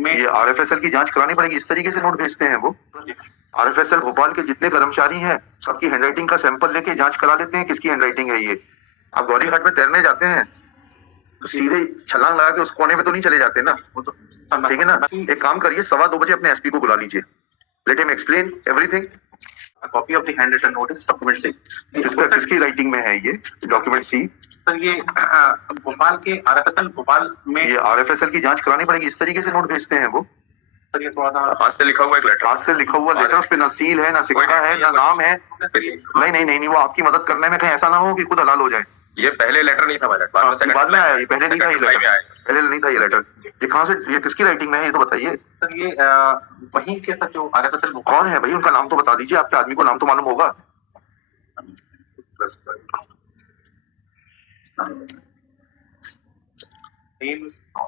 में ये आरएफएसएल की जांच करानी पड़ेगी, इस तरीके से नोट भेजते हैं वो। आरएफएसएल भोपाल के जितने कर्मचारी हैं सबकी हैंडराइटिंग का सैंपल लेके जांच करा लेते हैं किसकी हैंडराइटिंग है ये। आप गौरी घाट में तैरने जाते हैं तो सीधे छलांग लगा के उस कोने में तो नहीं चले जाते ना, वो तो ठीक है ना। एक काम करिए, 2:15 बजे अपने एसपी को बुला लीजिए, let him explain everything. Copy of the hand written notice document see. किसकी राइटिंग में है ये डॉक्यूमेंट सी? सर ये भोपाल के आरएफएसएल भोपाल में ये आरएफएसएल की जांच करानी पड़ेगी, इस तरीके से नोट भेजते हैं वो। सर ये थोड़ा सा हाथ से लिखा हुआ एक लेटर, हाथ से लिखा हुआ लेटर, उस पे ना सील है ना सिक्का है ना नाम है। नहीं, वो आपकी मदद करने में कहीं ऐसा ना हो कि खुद हलाल हो जाए। ये पहले लेटर नहीं था बाद में आया, ये पहले नहीं था ये लेटर, पहले नहीं था ये लेटर। ये कहाँ से, ये किसकी राइटिंग में है ये तो बताइए। सर ये वहीं के सर जो आरएफएसएल कौन है भाई, उनका नाम तो बता दीजिए, आपके आदमी को नाम तो मालूम होगा।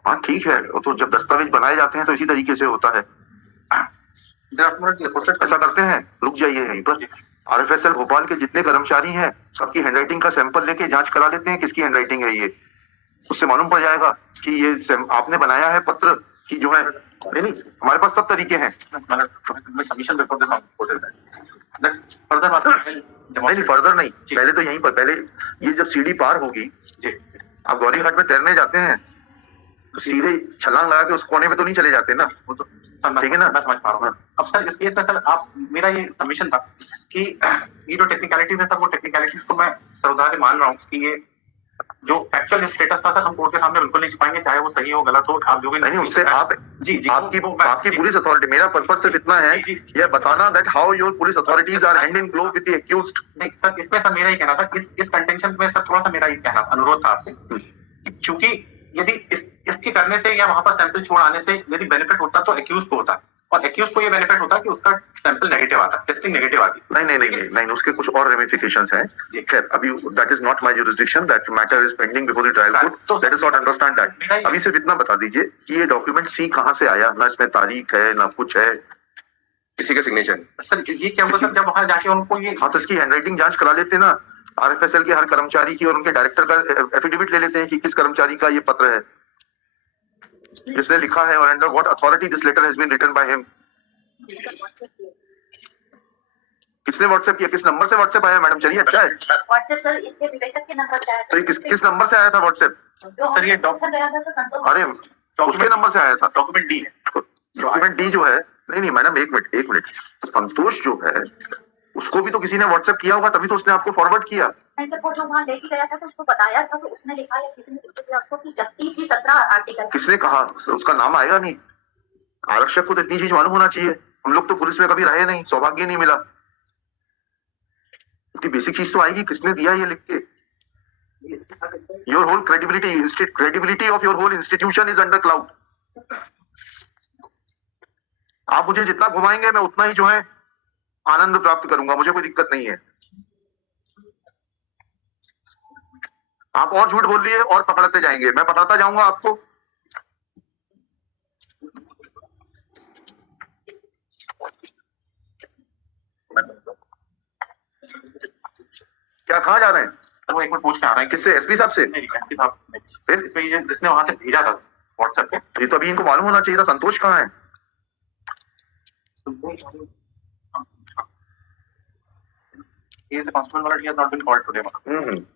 हाँ ठीक है, तो जब दस्तावेज बनाए जाते हैं तो इसी तरीके से होता है। ऐसा करते हैं, रुक जाइए यहीं पर। आरएफएसएल भोपाल के जितने कर्मचारी हैं सबकी हैंडराइटिंग का सैंपल लेके जांच करा लेते हैं किसकी हैंडराइटिंग है ये। उससे मालूम पड़ जाएगा कि ये आपने बनाया है पत्र की जो है। नहीं, हमारे पास सब तरीके हैं। नहीं, फर्दर नहीं, पहले तो यहीं पर, पहले ये जब सीढ़ी पार होगी, आप गौरी घाट में तैरने जाते हैं तो सीधे छलांग लगा के उस कोने में तो नहीं चले जाते ना, वो तो ठीक है ना। मैं समझ पा रहा हूँ। अब सर इस केस में सर आप, मेरा ये सबमिशन था कि ये जो टेक्निकलिटीज है सर, वो टेक्निकलिटीज को मैं सर्वधार्य मान रहा हूँ कि ये जो एक्चुअल स्टेटस था सर हम कोर्ट के सामने बिल्कुल नहीं छुपाएंगे, चाहे वो सही हो गलत हो। आप जो भी नहीं, उससे आप जी आपकी पुलिस अथॉरिटी, मेरा पर्पस सिर्फ इतना है यह बताना that how your police authorities are hand in glove with the accused. नहीं सर, इसमें सर मेरा ही कहना था, इस कंटेंशन में सर थोड़ा सा मेरा ही कहना अनुरोध था आपसे, क्योंकि यदि इसके करने से या वहां पर सैंपल छोड़ आने से यदि बेनिफिट होता तो एक्यूज को होता, और एक्यूज को ये बेनिफिट होता कि उसका सैंपल नेगेटिव आता, टेस्टिंग नेगेटिव आती। नहीं, उसके कुछ और रेमिफिकेशंस हैं। खैर अभी that is not my jurisdiction, that matter is pending before the trial court, that is not understand that. अभी सिर्फ इतना बता दीजिए कि ये डॉक्यूमेंट सी कहाँ से आया, ना इसमें तारीख है ना कुछ है, किसी का सिग्नेचर। सर ये क्या हुआ सर, जब वहां जाके उनको ये, हाँ तो इसकी हैंडराइटिंग जांच करा लेते ना, आरएफएसएल के हर कर्मचारी की और उनके डायरेक्टर का एफिडेविट ले लेते हैं कि किस कर्मचारी का ये पत्र है, जिसने लिखा है और under what authority this letter has been written by him. किसने व्हाट्सएप किया, किस नंबर से व्हाट्सएप आया मैडम? चलिए अच्छा है, व्हाट्सएप सर इसके विवेचक के नंबर पे आया था। तो किस नंबर से आया था व्हाट्सएप? सर ये डॉक्टर गया था सर संतोष। अरे उसके नंबर से आया था। डॉक्यूमेंट डी है, डॉक्यूमेंट डी जो है, नहीं मैडम एक मिनट, संतोष जो है उसको भी तो किसी ने व्हाट्सएप किया होगा, तभी तो उसने आपको फॉरवर्ड किया। नहीं सर, वो जो वहाँ लेके गया था तो उसको बताया था, तो उसने लिखा है किसी ने किया उसको कि 36 की 17 आर्टिकल। किसने कहा? उसका नाम आएगा नहीं, आरक्षक को तो इतनी चीज मालूम होना चाहिए। हम लोग तो पुलिस में कभी रहे नहीं, सौभाग्य नहीं मिला, उसकी बेसिक चीज तो आएगी, किसने दिया ये लिख के। Your whole credibility of your whole institution is under cloud. आप मुझे जितना घुमाएंगे मैं उतना ही जो है आनंद प्राप्त करूंगा, मुझे कोई दिक्कत नहीं है। आप और झूठ बोल लिए और पकड़ते जाएंगे, मैं पकड़ता जाऊंगा आपको। क्या कहाँ जा रहे हैं? तो वो एक बार पूछ के आ रहा है। किससे? एसपी साहब से? नहीं एसपी साहब नहीं। फिर इसमें ये जिसने वहां से भेजा था व्हाट्सएप पे, ये तो अभी इनको मालूम होना चाहिए था। संतोष कहाँ है?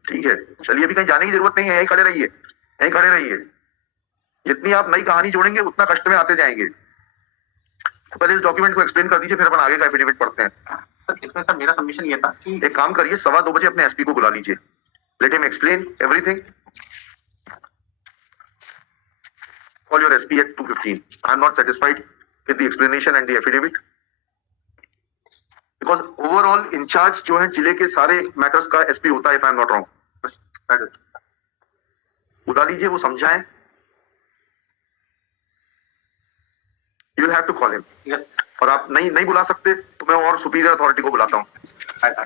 ठीक है, चलिए अभी कहीं जाने की जरूरत नहीं है, यहीं खड़े रहिए। जितनी आप नई कहानी जोड़ेंगे उतना कष्ट में आते जाएंगे। तो पहले इस डॉक्यूमेंट को एक्सप्लेन कर दीजिए, फिर अपन आगे का एफिडेविट पढ़ते हैं। सर इसमें सर मेरा सबमिशन ये था कि एक काम करिए, 2:15 बजे अपने एसपी को बुला लीजिए, let him explain everything. Call your SP at 2:15. I am not satisfied with the explanation and the affidavit because overall incharge जो है जिले के सारे मैटर्स का एसपी होता है, if I am not wrong. बुला लीजिए, वो समझाएं। You will have to call him. और आप नहीं बुला सकते तो मैं और सुपीरियर अथॉरिटी को बुलाता हूँ।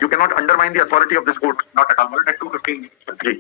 You cannot undermine the authority of this court. not at all, at 2:15 ji.